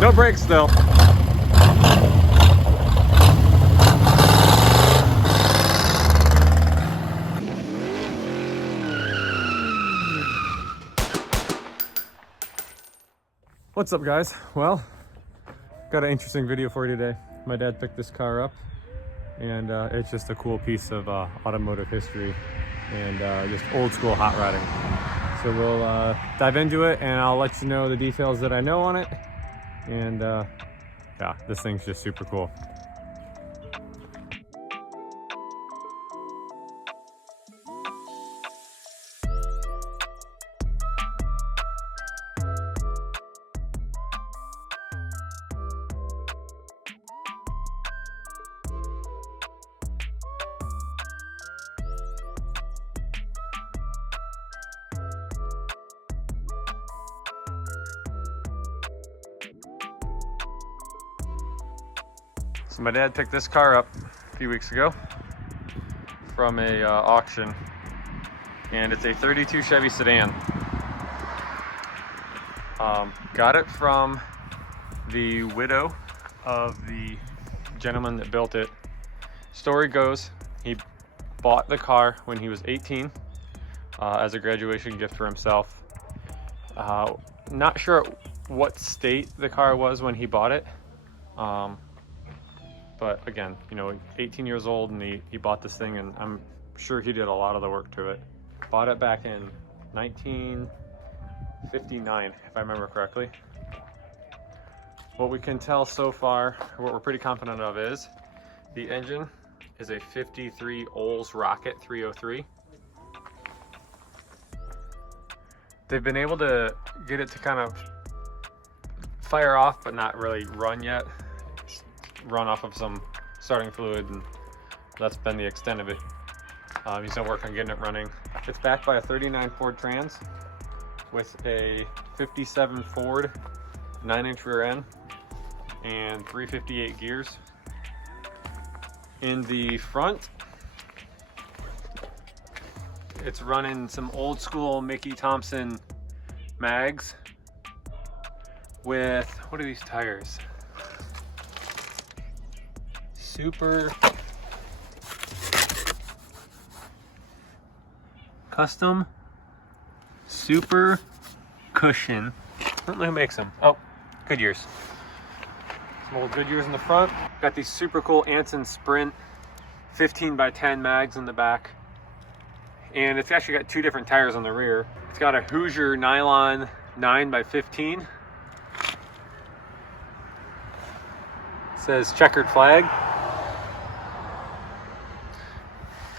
No brakes still. What's up, guys? Well, got an interesting video for you today. My dad picked this car up, and it's just a cool piece of automotive history and just old school hot rodding. So we'll dive into it, and I'll let you know the details that I know on it. And yeah, this thing's just super cool. So my dad picked this car up a few weeks ago from a auction, and it's a 32 Chevy sedan. Got it from the widow of the gentleman that built it. Story goes, he bought the car when he was 18 as a graduation gift for himself. Not sure what state the car was when he bought it. But again, you know, 18 years old, and he bought this thing, and I'm sure he did a lot of the work to it. Bought it back in 1959, if I remember correctly. What we can tell so far, what we're pretty confident of, is the engine is a 53 Olds Rocket 303. They've been able to get it to kind of fire off, but not really run yet. Run off of some starting fluid, and that's been the extent of it. He's gonna work on getting it running. It's backed by a 39 Ford Trans with a 57 Ford 9-inch rear end and 358 gears. In the front, it's running some old school Mickey Thompson mags with, what are these tires? Super custom super cushion. I don't know who makes them. Oh, Goodyear's. Some old Goodyear's in the front. Got these super cool Anson Sprint 15x10 mags in the back. And it's actually got two different tires on the rear. It's got a Hoosier nylon 9x15. It says checkered flag.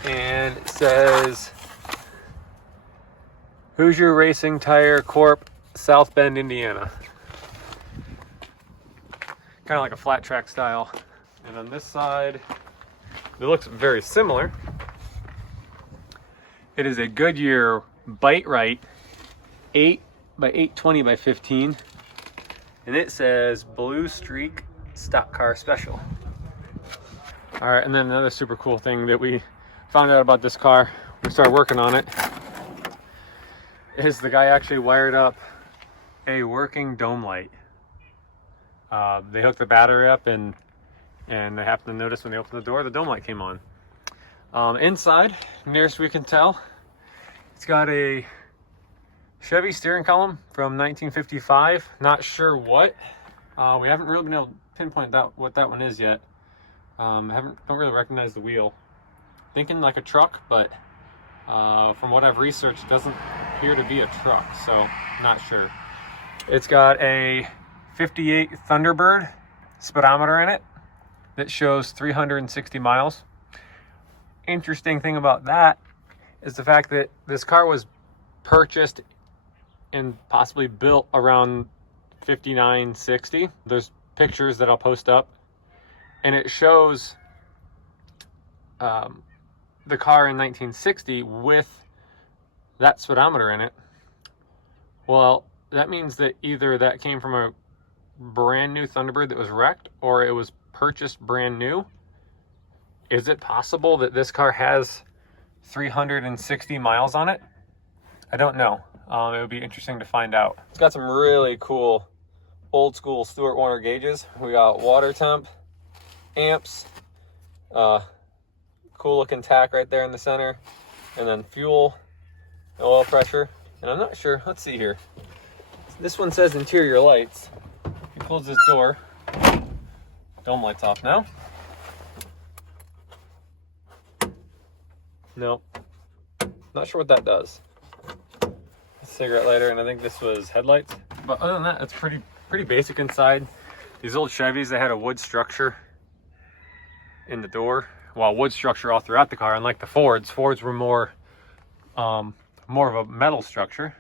And it says Hoosier Racing Tire Corp, South Bend, Indiana. Kind of like a flat track style. And on this side, it looks very similar. It is a Goodyear Bite Right 8x820x15. And it says Blue Streak Stock Car Special. All right, and then another super cool thing that we found out about this car, we started working on it, is the guy actually wired up a working dome light. They hooked the battery up, and they happened to notice when they opened the door, the dome light came on. Inside, nearest we can tell, it's got a Chevy steering column from 1955. Not sure what. We haven't really been able to pinpoint what that one is yet. Don't really recognize the wheel. Thinking like a truck, but from what I've researched, it doesn't appear to be a truck, so not sure. It's got a 58 Thunderbird speedometer in it that shows 360 miles. Interesting thing about that is the fact that this car was purchased and possibly built around 59, 60. There's pictures that I'll post up, and it shows the car in 1960 with that speedometer in it. Well, that means that either that came from a brand new Thunderbird that was wrecked, or it was purchased brand new. Is it possible that this car has 360 miles on it? I don't know. It would be interesting to find out. It's got some really cool old school Stuart Warner gauges. We got water temp, amps, cool looking tack right there in the center, and then fuel, oil pressure. And I'm not sure, let's see here. This one says interior lights. If you close this door, dome lights off now. No, not sure what that does. Cigarette lighter, and I think this was headlights. But other than that, it's pretty basic inside. These old Chevys, they had a wood structure in the door. Well, wood structure all throughout the car, unlike the Fords. Fords were more of a metal structure.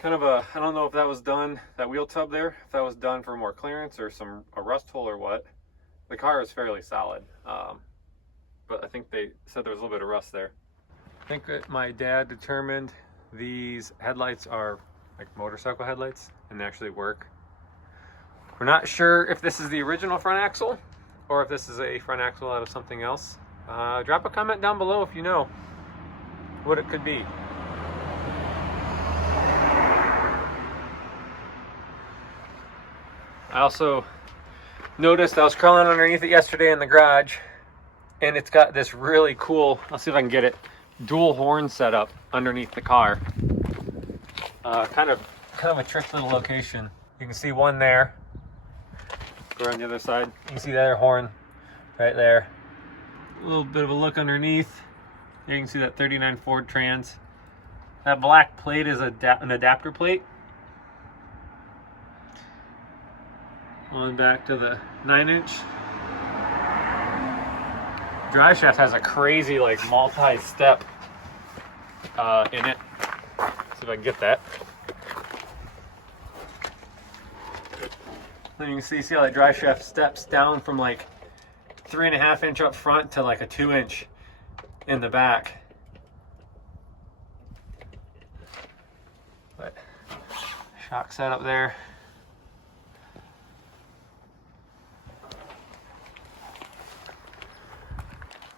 Kind of a, I don't know if that was done, that wheel tub there, if that was done for more clearance or a rust hole or what. The car is fairly solid, but I think they said there was a little bit of rust there. I think that my dad determined these headlights are like motorcycle headlights and they actually work. We're not sure if this is the original front axle or if this is a front axle out of something else. Drop a comment down below if you know what it could be. I also noticed I was crawling underneath it yesterday in the garage, and it's got this really cool, I'll see if I can get it, dual horn setup underneath the car. Kind of a trick little location. You can see one there. Go around the other side. You can see the other horn right there. A little bit of a look underneath. There you can see that 39 Ford Trans. That black plate is an adapter plate. On back to the 9-inch. Drive shaft has a crazy like multi-step in it. Let's see if I can get that. Then you can see how that drive shaft steps down from like 3.5 inch up front to like a 2-inch in the back. But shock setup there.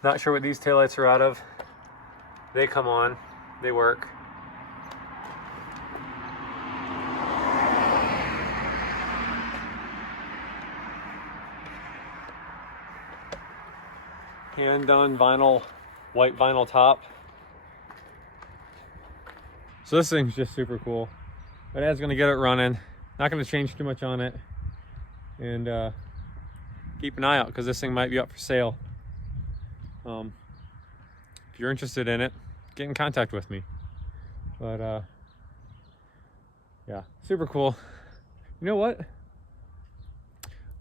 Not sure what these taillights are out of. They come on, they work. Hand done vinyl, white vinyl top. So this thing's just super cool. My dad's gonna get it running. Not gonna change too much on it. And keep an eye out because this thing might be up for sale. If you're interested in it, get in contact with me. But yeah, super cool. You know what? Let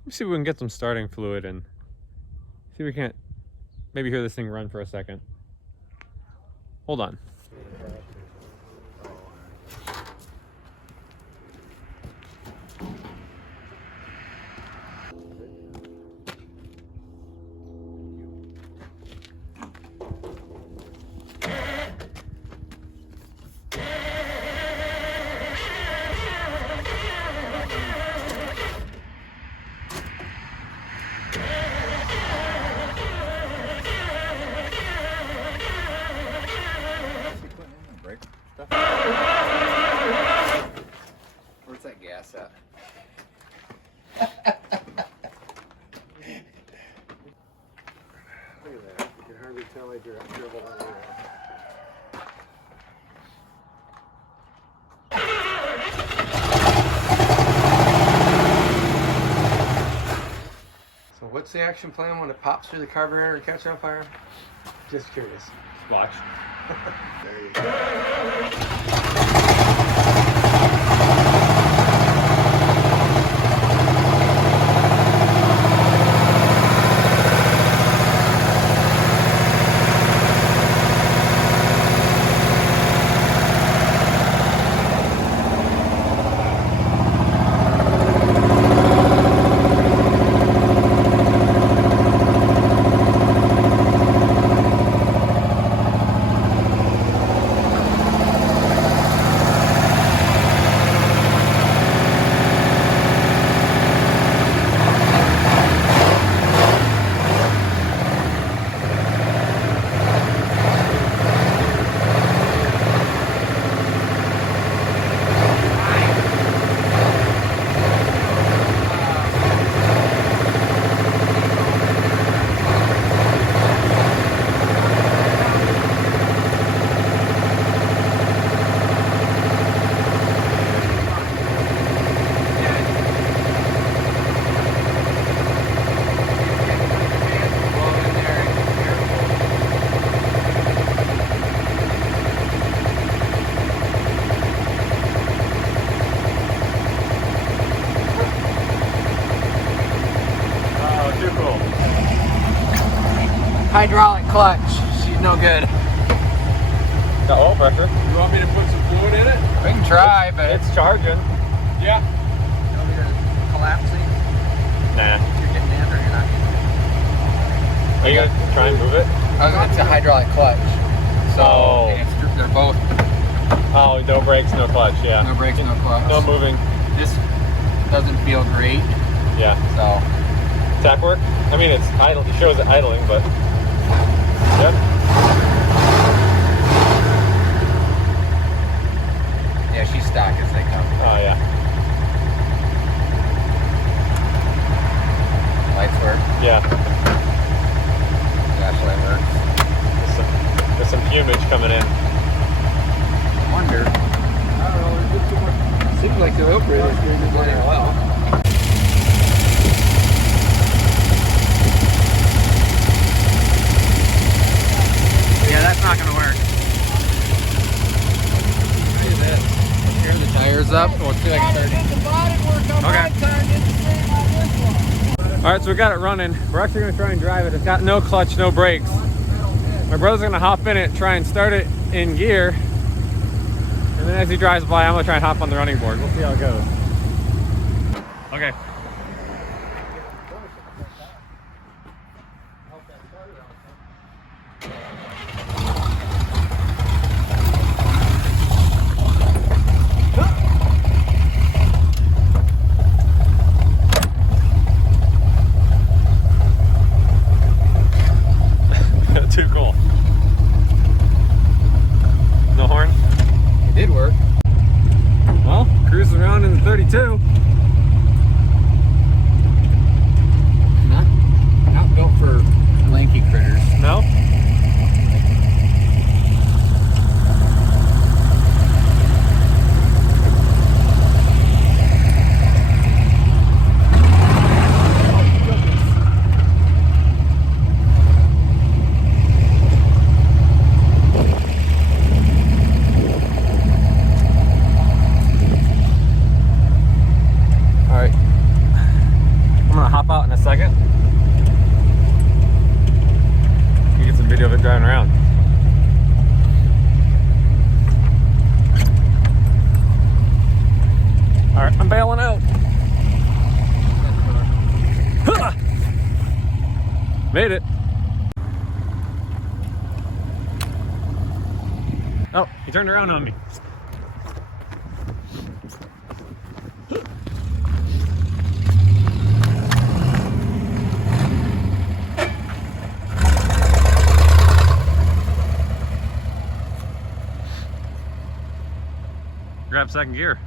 me see if we can get some starting fluid and see if we can't maybe hear this thing run for a second. Hold on. Where's that gas at? Look at that. You can hardly tell like you're dribble on the So what's the action plan when it pops through the carburetor and catch on fire? Just curious. Watch. There you go. hydraulic clutch. She's no good. Got oil pressure. You want me to put some fluid in it? We can try, but It's charging. Yeah. you want me to collapse these? Nah. You're getting in or you're not getting in? Are you gonna try and move it? It's a hydraulic clutch. So they're both. Oh, no brakes, no clutch. Yeah. No brakes, no clutch. No moving. This doesn't feel great. Yeah. So. Tap work? I mean, it's idle. It shows it idling, but. Yep. Yeah, she's stock as they come. Oh yeah. Lights work. Yeah. Flashlight works. There's some fumage coming in. I wonder. I don't know. There's just too much. Seems like the oil pressure is doing well. Yeah, that's not going to work. Look at this. Tear the tires up. We'll see if I can start it. Okay. All right, so we got it running. We're actually gonna try and drive it. It's got no clutch, no brakes. My brother's gonna hop in it, try and start it in gear. And then as he drives by, I'm gonna try and hop on the running board. We'll see how it goes. Okay. Too cool. No horn? It did work. Well, cruising around in the 32. Not built for lanky critters. No? Hop out in a second. You get some video of it driving around. All right, I'm bailing out. Made it. Oh, he turned around on me. Grab second gear.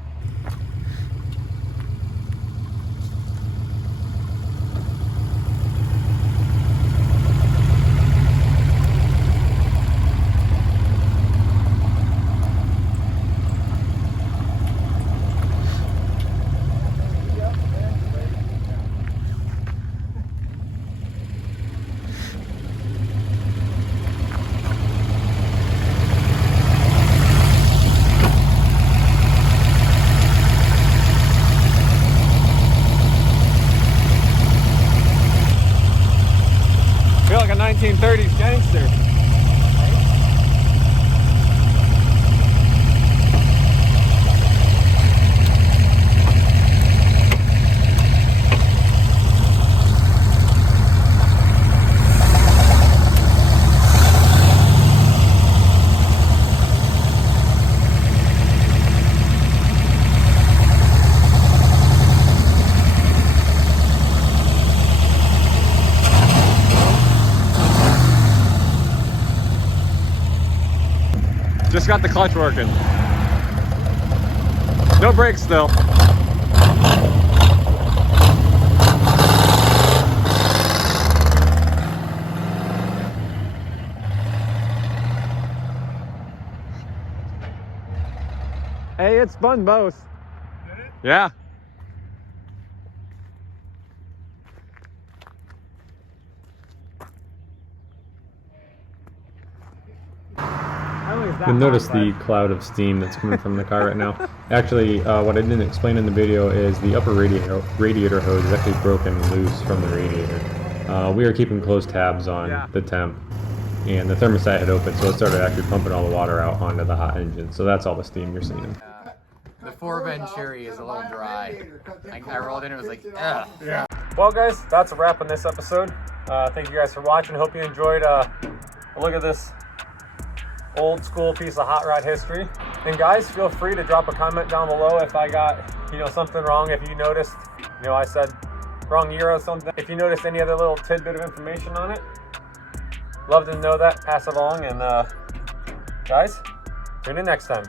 Feel like a 1930s gangster. Just got the clutch working. No brakes still. Hey, it spun both. Did it? Yeah. You'll notice the cloud of steam that's coming from the car right now. Actually, what I didn't explain in the video is the upper radiator hose is actually broken loose from the radiator. we were keeping close tabs on the temp, and the thermostat had opened, so it started actually pumping all the water out onto the hot engine. So that's all the steam you're seeing. The 4 Venturi is a little dry. I rolled in, it was like, ugh. Yeah. Well, guys, that's a wrap on this episode. Thank you guys for watching. Hope you enjoyed a look at this old school piece of hot rod history. And guys, feel free to drop a comment down below if I got, something wrong. If you noticed, I said wrong year or something. If you noticed any other little tidbit of information on it, love to know that. Pass it along. And guys, tune in next time.